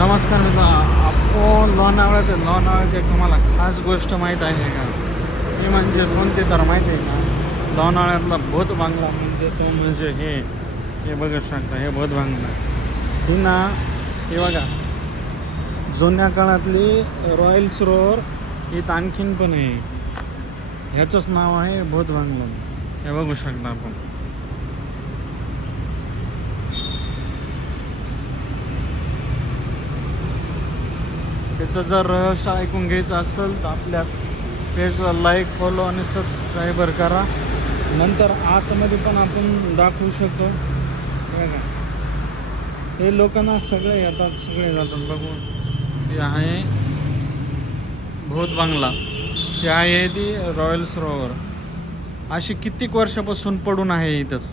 नमस्कार मित्र, आपण लोणावळ्यात एक तुम्हाला खास गोष्ट माहीत आहे का? ती म्हणजे कोणती तर माहिती आहे का? लोणावळ्यातला भूत बांगला म्हणजे तो म्हणजे हे बघू शकता. हे भूत बांगला ही ना, हे बघा, जुन्या काळातली रॉयल सरोवर ही आणखीन पण आहे. ह्याचंच नाव आहे भूत बांगला. हे बघू शकता आपण. त्याचं जर रहस्य ऐकून घ्यायचं असेल तर आपल्या पेजला लाईक, फॉलो आणि सबस्क्रायबर करा. नंतर आतमध्ये पण आपण दाखवू शकतो. बघा, हे लोकांना सगळे येतात, सगळे जातात बघून. ते आहे भूत बांगला, ते आहे ती रॉयल सरोवर. अशी कित्येक वर्षापासून पडून आहे इथंच.